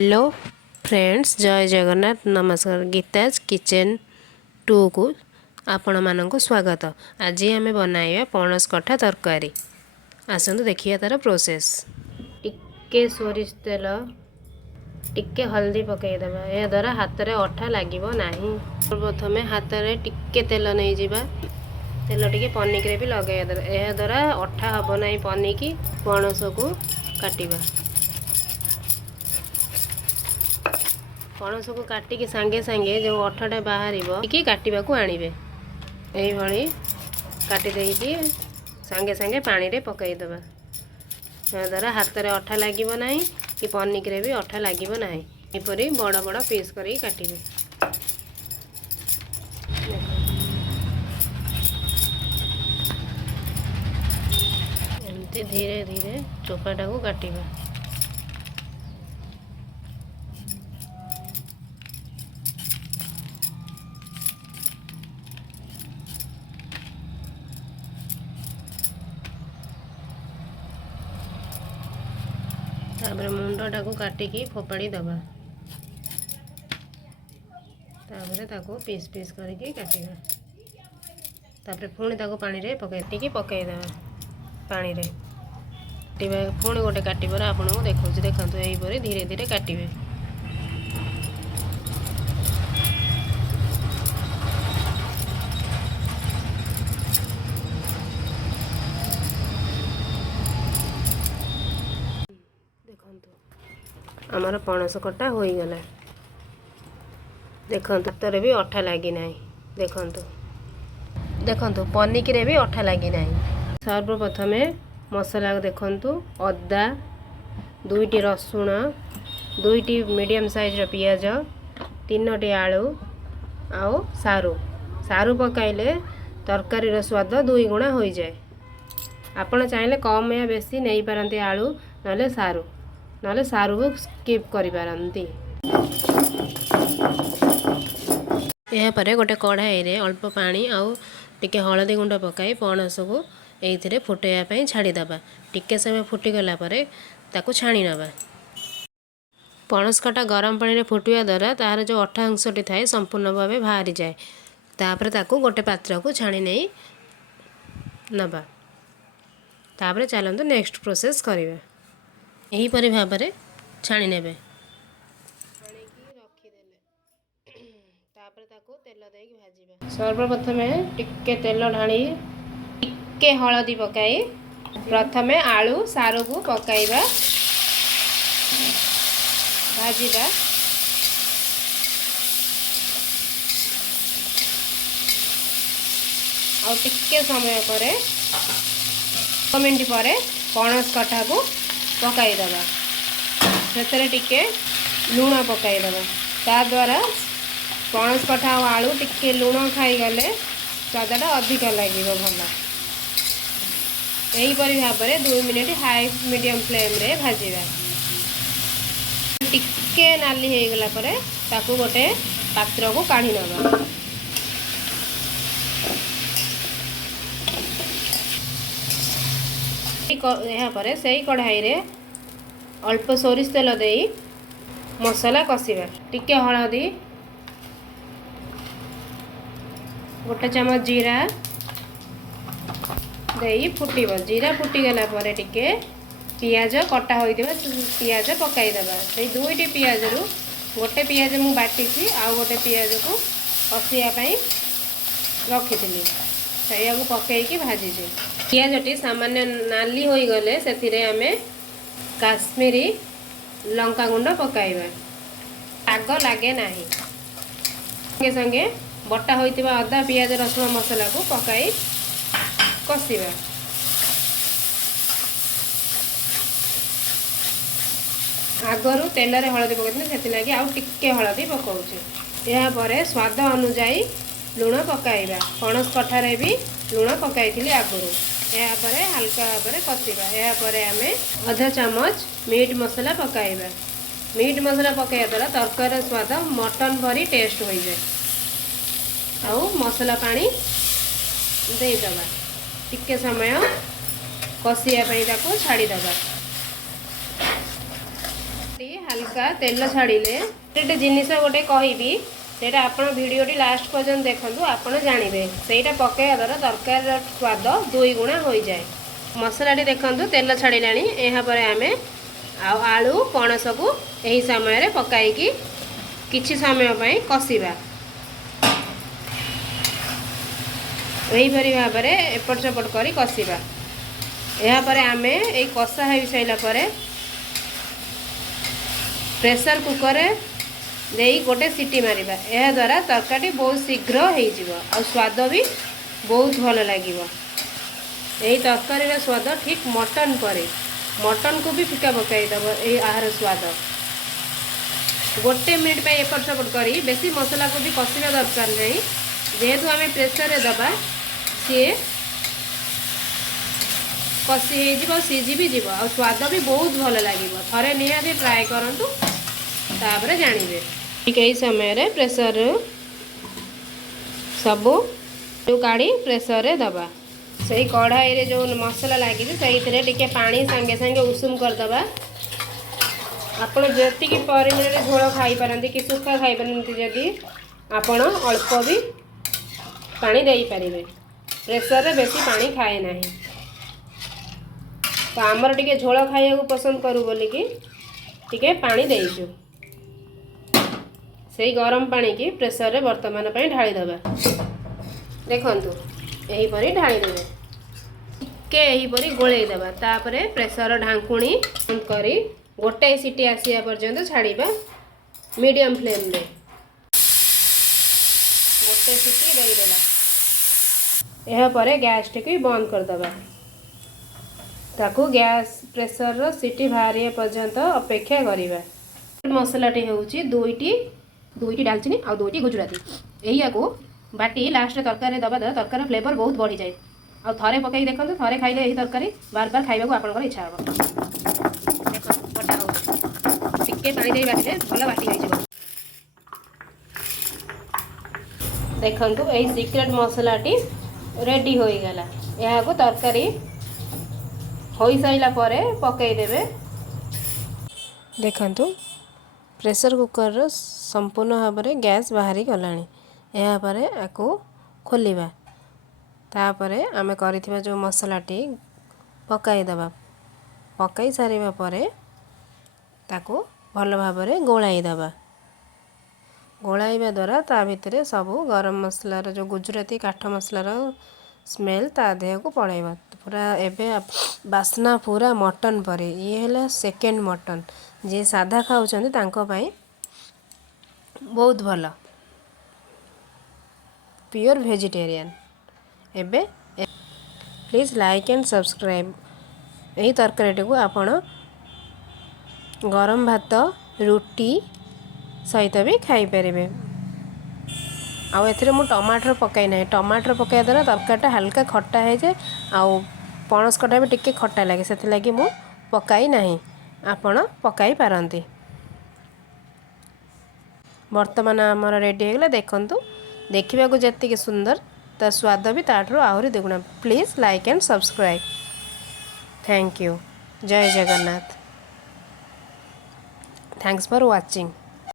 Hello friends, जय जगन्नाथ। नमस्कार। Geeta's kitchen 2 को आपण मानक स्वागत। आज आम बनाइबा पणस कठा तरकारी। आसतु देखिए तार प्रोसेस। टिके सोरिष तेल, टिके हल्दी पकईदेवा। यह द्वारा हाथ में अठा लगे ना। प्रथम हाथ में टिके तेल नहीं जावा। तेल टिके पनिक भी लगे देवा। यह द्वारा अठा हम ना। पनिकी पणस को काटिबा। पणस को काटिकी सांगे सांगे जो अठाटा बाहर कि काटा को आणवे। यही काटी देकी सांगे सांगे पानी रे पकईदेवा। या द्वारा हाथ में अठा लगे ना कि पनिक भी अठा लगे ना। यहपरी बड़ बड़ पीस कर काटिबे। एमती धीरे धीरे चोपाटा को काटिबा। तापर मुंडटा को काटिकी फोपाड़ी दबा। तापर ताको पीस पीस करके काटिबा। तापर पुणी ताको पानी रे पकई पकईदेवा। पानी रे काटिबा। पुणी गोटे काटिबार आपको देखा। देखो यहीपरी धीरे धीरे काटिबे। आमर पणस कटा हो गला। देखो हाथ भी अठा लगी ना। देखो देखो पनिक भी अठा लगी ना। सर्वप्रथम मसला देखु। अदा, 2टी रसुण, 2टी मीडियम साइज पियाज, 3टी आलू आउ सारू। सारू पकाइले तरकारी स्वाद 2 गुणा हो जाए। आपण चाहिए कम या बेसी नहीं पारती आलू ना सारू। ना सारू को स्किप करि पारंती। यापर गोटे कढ़ाई रे अल्प पानी आउ टिके हलदी गुंड पकाई पणस को ये फुटाइवाई छाड़ीदबा। टिके समय फुटीगला ताकू छाणी नवा। पणस कटा गरम पानी रे फुटिया द्वारा तार जो अठा अंशटी थाए संपूर्ण भाव बाहरी जाए। तापर ताकू गोटे पात्र को छाणी नहीं नवा। तापर चलतु नेक्स्ट प्रोसेस करिवे। यहीपरि भाव में छाणी नेबे। सर्वप्रथम टिके तेल ढाणी टिके हलदी पकाई प्रथमे आलू सारू को पकाइबा भाजीबा। आ टिके समय पर 1 मिनट पर पणस कठा को पकाईदेवा। से टिके लुण पकाईदेवा। ता द्वारा पणस कठा और आलू टिके लुण खाईगले स्वादटा अधिक लगे भल। यहीपरि भाव में 2 मिनट हाई मीडियम फ्लेम रे भाजीबा। टिके नाली हो गला परे ताकू गोटे पात्र को काढ़ी नवा। यापर से कढ़ाई रे अल्प सोरिष तेल दे मसला कषिबा। टिके हलदी, गोटे चमच जीरा दे फुटिब। जीरा फुटीगला टिके पियाज कटा होइथिबा पियाज पकाईदेवा। से 2टी पियाज रु गोटे पियाज मु बाटी आउ गोटे पियाज को कषियापाई रखी से पकईकी भाजी। पियाजटी सामान्य नाली हो गले से आमे काश्मीरी लंका गुंड पकाइबा। आग लगे ना। संगे संगे बटा होइतिबा अदा पियाज रसुण मसला को पकाई कषिबा। आगरू तेल रे हलदी पकाई से लगे आउ टिके हलदी पकाउचे। यापर स्वाद अनुजाई लुण पकाइबा। पणस कठारे भी लुण पकाई आगरू। यापर हल्का भाव में कषिबा। यापर आमे आधा चमच मीट मसला पकाइबा। मीट मसला पकाइबा द्वारा तरकारी स्वाद मटन भरी टेस्ट हो जाए। आउ मसला पानी देदबा। टिके समय कषियापाई छाड़ीदबा। हल्का तेल छाड़िले गोटे जिनिस गोटे कहबी सेटा आपण भिडियोटी लास्ट पर्यंत देखंतु आपण जानिबे सेटा पकाइवा द्वारा तरकारी स्वाद 2 गुणा हो जाए। मसलाटी देखंतु तेल छाड़िलानी यहाँ पर आमे आलू पणस को यही समय पकाइकी किछि समय पई कसिबा। यहीपरी भाव में एपट सेपट करी कसिबा। यहाँ पर आमे ए कषा हो साइला परे प्रेशर कुकर दे गोटे सीटी मारिबा। यह द्वारा तरकारी बहुत शीघ्र हो स्वाद भी बहुत भल लगे। यही तरकारी स्वाद ठीक मटन परे मटन को भी फिका पकईदेव यही आहार स्वाद। गोटे मिनिट पे एपट सेपट करी बेसी मसला को भी कषिबा दरकार नहीं जेहेतु आम प्रेसर दबा सी कषि हो सीझी भी जीव और स्वाद भी बहुत भल लगे। थरे निहाती ट्राए करंतु तापर जानिबे। ठीक यही समय प्रेसर सबू काढ़ी प्रेसर रे दबा से कढ़ाई रे जो मसला लगी से टिके पानी सांगे सांगे उषुम करदबा। आपण जतिक परिमाण रे झोल खाई पारंती कि सुखा खाई पारंती जदि आपण अल्प भी पानी देई पारिबे। प्रेसर रे बेसी पानी खाए नाही तो आमर टिके झोल खाइया को पसंद करू बोली कि टिके पानी देइछु। से गरम पानी की प्रेसर रे वर्तमान पे ढाली दबा। देखंतु यही परी ढाली देबे के यही परी गोळेई दबा। तापरे प्रेसर ढांकुणी बंद करी गोटे सीटी आसिया पर्यंत छाड़ीबा मीडियम फ्लेम रे। गोटे सीटी देई देला यह परे गैस टिक बंद कर दबा। ताकू गैस प्रेसर रो सीटी बाहरिया पर्यंत अपेक्षा करिबा। मसलाटी होउची दुईटी डालचीनी और 2टी गुजराती यही को बाटी लास्ट तरकारी दबा द्वारा तरकारी फ्लेवर बहुत बढ़ी जाए। और थरे पकई देखो थरे खाइले यही तरकारी बार बार खाइबा आपनकर इच्छा हो। देखो बटा हो टिके पानी दे बाटिले भल बाटी होई जिवो। देखंतु एही सीक्रेट मसलाटी रेडी होई गला। यहा को तरकारी होई साइला परे पकई देबे। देखंतु प्रेशर कुकर संपूर्ण भाव में गैस बाहरी गलानी। यहाँ पर आपको खोलिबा तापरे आमे करिथिबा जो मसलाटी पकाई दबा। पकाई सारिबा परे ताको भल भाव में गोलाई दबा। गोलाइबा द्वारा ता भितरे सबू गरम मसलार जो गुजराती काठ मसलार स्मेल ता देह को पड़ेगा। पूरा एबे बास्ना पूरा मटन परे। ये है सेकेंड मटन जे साधा खाऊछंती तांको पाई बहुत भल प्योर वेजिटेरियन। एबे प्लीज लाइक एंड सब्सक्राइब। यही तरकारी को आपण गरम भात रुटी सहित भी खाई पारे। आउ एथिरे मु टमाटर पकाई ना। टमाटर पकाई द्वारा तरकारीटा हल्का खट्टा हो जाए आउ पणस कटा भी टिके खट्टा लगे से लगी मु पकाई नहीं। आपण पकाई पारंती। वर्तमान आमर रेडी हो गला। देखंतु देखिबा को जतिके सुंदर ता स्वाद भी ताठरो आहुरी दुगुणा। Please like and subscribe. Thank you. Jai Jagannath. Thanks for watching.